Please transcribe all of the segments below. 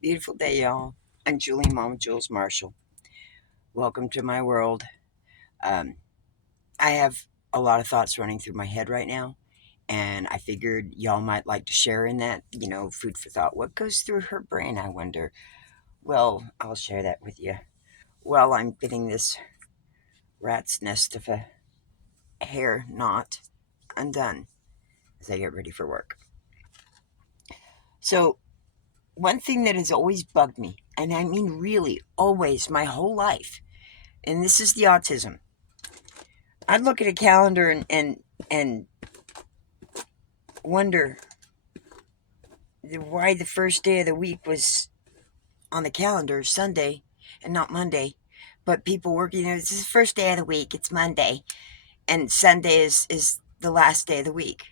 Beautiful day, y'all. I'm Julie, Mom Jules Marshall. Welcome to my world. Um, I have a lot of thoughts running through my head right now, and I figured y'all might like to share in that, food for thought. What goes through her brain, I wonder? Well, I'll share that with you. While I'm getting this rat's nest of a hair knot undone as I get ready for work. So, one thing that has always bugged me, and I mean really always my whole life, and this is the autism. I'd look at a calendar and wonder why the first day of the week was on the calendar Sunday and not Monday. But people working there, this is the first day of the week, it's Monday, and Sunday is the last day of the week.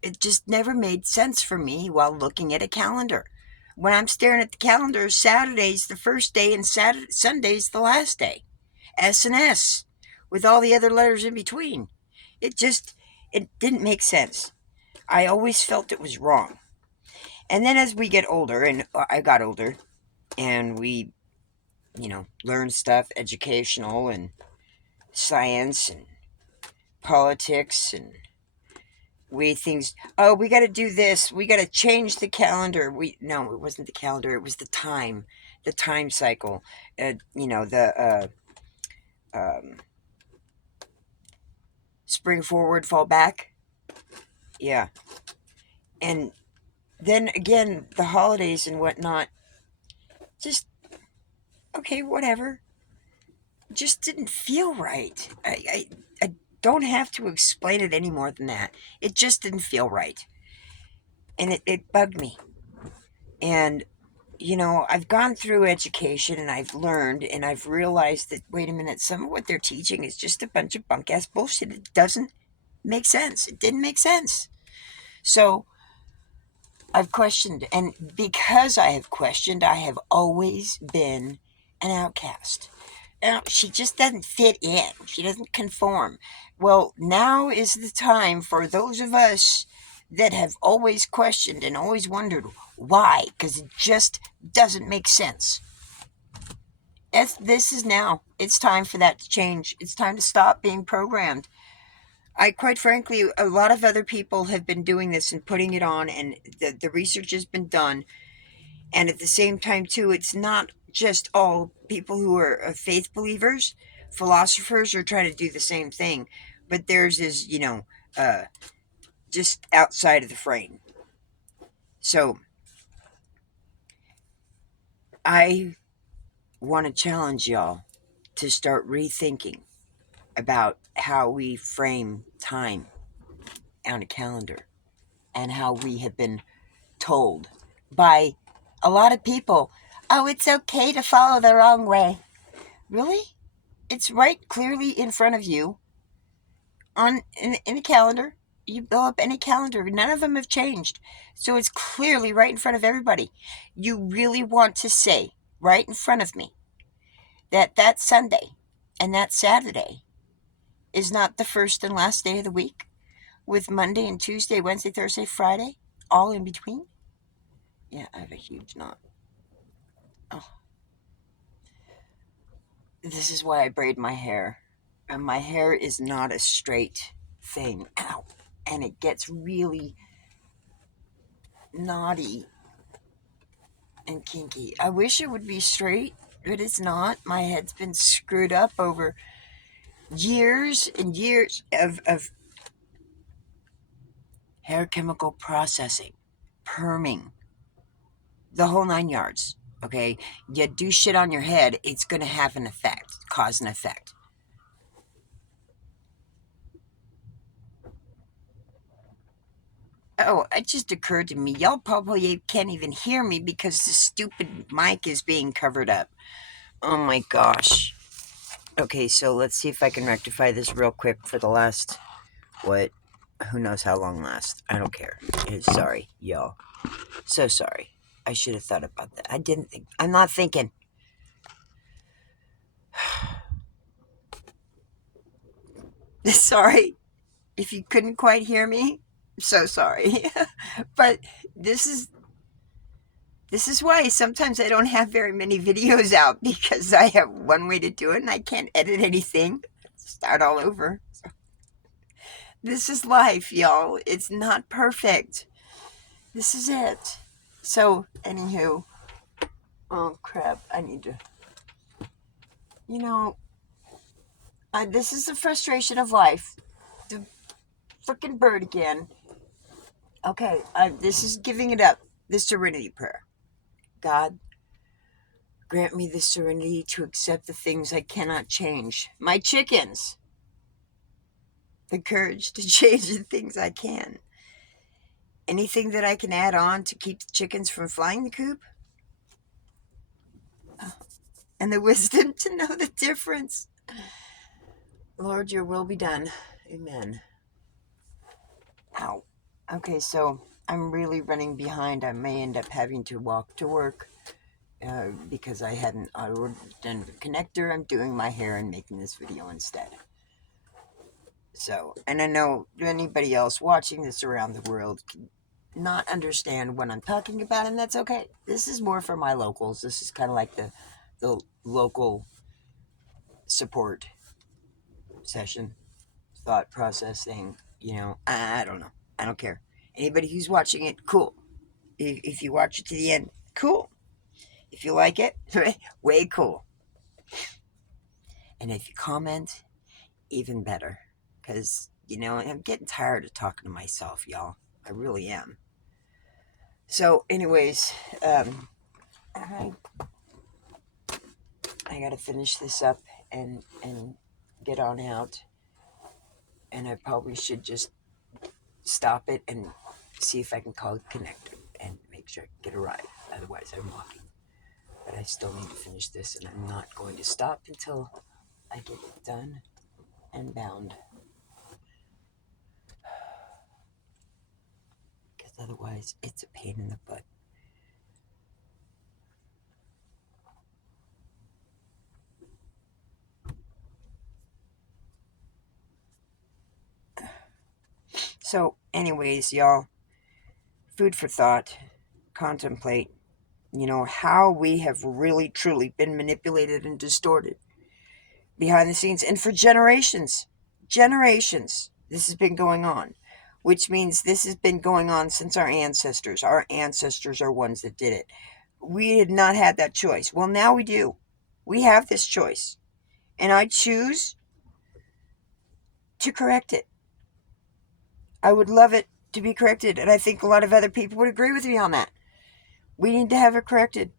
It just never made sense for me while looking at a calendar. When I'm staring at the calendar, Saturday's the first day and Sunday's the last day. S and S with all the other letters in between. It just it didn't make sense. I always felt it was wrong. And then as we get older, and I got older, and we, learn stuff, educational and science and politics, and we got to do this, we got to change the calendar. No, it wasn't the calendar, it was the time cycle. The spring forward, fall back. Yeah. And then again, the holidays and whatnot, just, okay, whatever. Just didn't feel right. I don't have to explain it any more than that. It just didn't feel right. And it bugged me. And, I've gone through education and I've learned and I've realized that, wait a minute, some of what they're teaching is just a bunch of bunk ass bullshit. It doesn't make sense. It didn't make sense. So I've questioned. And because I have questioned, I have always been an outcast. She just doesn't fit in. She doesn't conform. Well, now is the time for those of us that have always questioned and always wondered why, because it just doesn't make sense. This is now. It's time for that to change. It's time to stop being programmed. I quite frankly, a lot of other people have been doing this and putting it on, and the research has been done. And at the same time, too, it's not just all people who are faith believers. Philosophers are trying to do the same thing, but theirs is, uh, just outside of the frame. So I want to challenge y'all to start rethinking about how we frame time on a calendar and how we have been told by a lot of people, oh, it's okay to follow the wrong way. Really? It's right clearly in front of you in a calendar. You build up any calendar, none of them have changed. So it's clearly right in front of everybody. You really want to say right in front of me that Sunday and that Saturday is not the first and last day of the week, with Monday and Tuesday, Wednesday, Thursday, Friday all in between? Yeah, I have a huge knot. Oh, this is why I braid my hair. And my hair is not a straight thing. Ow. And it gets really naughty and kinky. I wish it would be straight, but it's not. My head's been screwed up over years and years of hair chemical processing, perming, the whole 9 yards. Okay? You do shit on your head, it's going to have an effect, cause an effect. Oh, it just occurred to me. Y'all probably can't even hear me because the stupid mic is being covered up. Oh my gosh. Okay, so let's see if I can rectify this real quick for the last, what? Who knows how long last? I don't care. Sorry, y'all. So sorry. I should have thought about that. I didn't think. I'm not thinking. Sorry if you couldn't quite hear me. I'm so sorry. But this is This is why sometimes I don't have very many videos out, because I have one way to do it and I can't edit anything. Start all over. This is life, y'all. It's not perfect. This is it. So, anywho, oh crap, I need to, you know, this is the frustration of life. The freaking bird again. Okay, this is giving it up. The serenity prayer. God, grant me the serenity to accept the things I cannot change. My chickens. The courage to change the things I can. Anything that I can add on to keep the chickens from flying the coop? And the wisdom to know the difference. Lord, your will be done. Amen. Ow. Okay, so I'm really running behind. I may end up having to walk to work because I hadn't already done the connector. I'm doing my hair and making this video instead. So, and I know anybody else watching this around the world can not understand what I'm talking about, and that's okay. This is more for my locals. This is kind of like the local support session, thought process thing. I don't know. I don't care. Anybody who's watching it, cool. If you watch it to the end, cool. If you like it, way cool. And if you comment, even better. Because, I'm getting tired of talking to myself, y'all. I really am. So, anyways, I gotta finish this up and get on out. And I probably should just stop it and see if I can call it connector and make sure I get a ride. Otherwise, I'm walking. But I still need to finish this, and I'm not going to stop until I get it done and bound. Because otherwise, it's a pain in the butt. So, anyways, y'all, food for thought, contemplate, how we have really, truly been manipulated and distorted behind the scenes. And for generations, this has been going on, which means this has been going on since our ancestors. Our ancestors are ones that did it. We had not had that choice. Well, now we do. We have this choice. And I choose to correct it. I would love it to be corrected, and I think a lot of other people would agree with me on that. We need to have it corrected.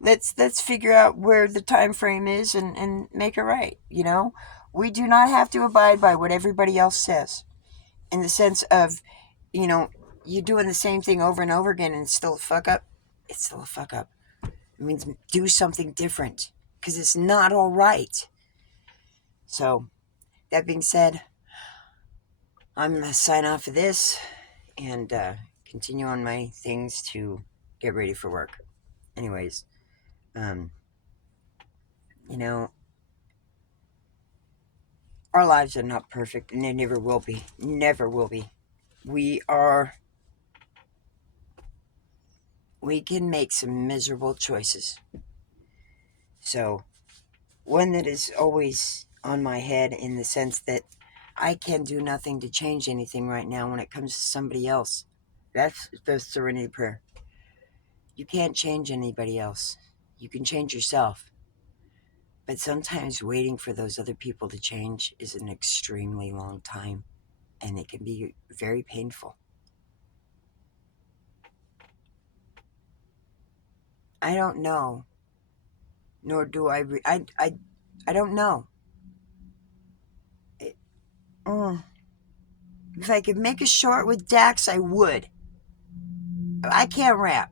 Let's figure out where the time frame is and make it right. We do not have to abide by what everybody else says, in the sense of, you doing the same thing over and over again and it's still a fuck up. It's still a fuck up. It means do something different, because it's not all right. So, that being said, I'm going to sign off of this and continue on my things to get ready for work. Anyways, our lives are not perfect, and they never will be. Never will be. We can make some miserable choices. So, one that is always on my head, in the sense that I can do nothing to change anything right now when it comes to somebody else. That's the serenity prayer. You can't change anybody else. You can change yourself. But sometimes waiting for those other people to change is an extremely long time, and it can be very painful. I don't know, nor do I. I don't know. If I could make a short with Dax, I would. I can't rap,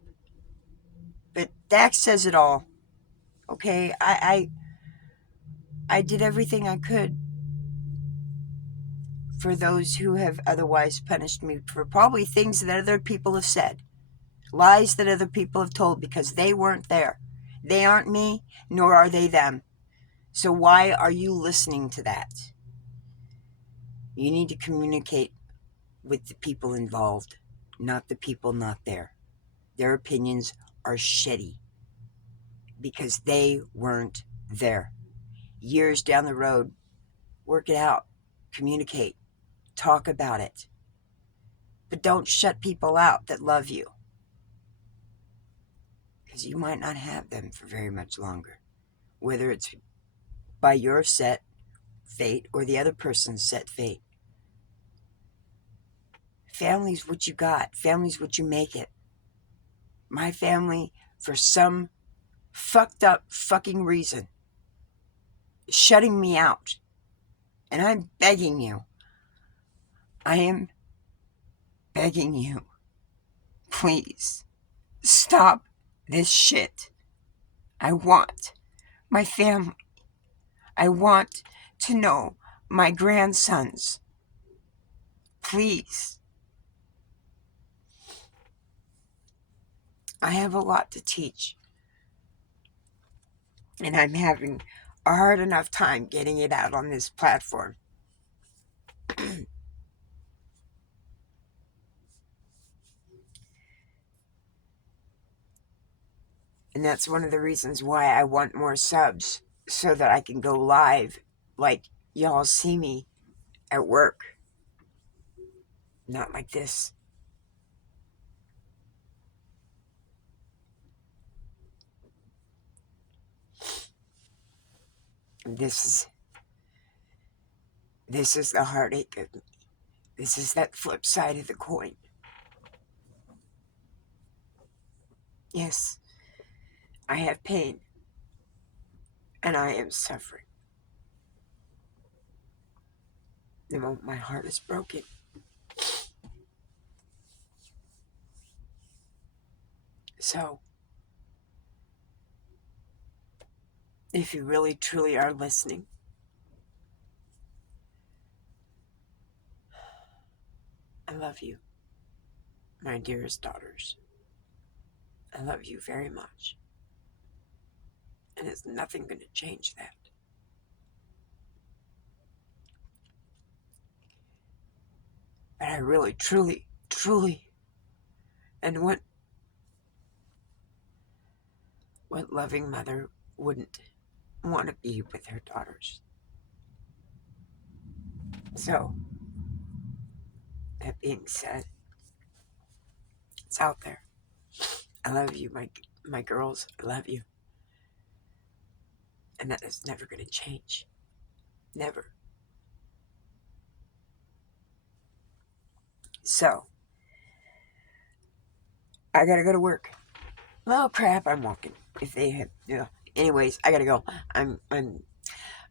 but Dax says it all. Okay, I did everything I could for those who have otherwise punished me for probably things that other people have said, lies that other people have told, because they weren't there. They aren't me, nor are they them. So why are you listening to that? You need to communicate with the people involved, not the people not there. Their opinions are shitty because they weren't there. Years down the road, work it out, communicate, talk about it. But don't shut people out that love you, because you might not have them for very much longer, whether it's by your set fate or the other person's set fate. Family's what you got. Family's what you make it. My family, for some fucked up fucking reason, is shutting me out. And I'm begging you. I am begging you. Please, stop this shit. I want my family. I want to know my grandsons. Please. I have a lot to teach. And I'm having a hard enough time getting it out on this platform. And that's one of the reasons why I want more subs, so that I can go live like y'all see me at work. Not like this. This is the heartache of me. This is that flip side of the coin. Yes, I have pain. And I am suffering. The moment my heart is broken. So, if you really truly are listening, I love you, my dearest daughters. I love you very much. And there's nothing going to change that. But I really, truly, and what loving mother wouldn't want to be with her daughters? So, that being said, it's out there. I love you, my girls. I love you. And that is never going to change. Never. So, I gotta go to work. Well, crap, I'm walking. If they have, Anyways, I gotta go. I'm.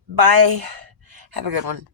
Bye. Have a good one.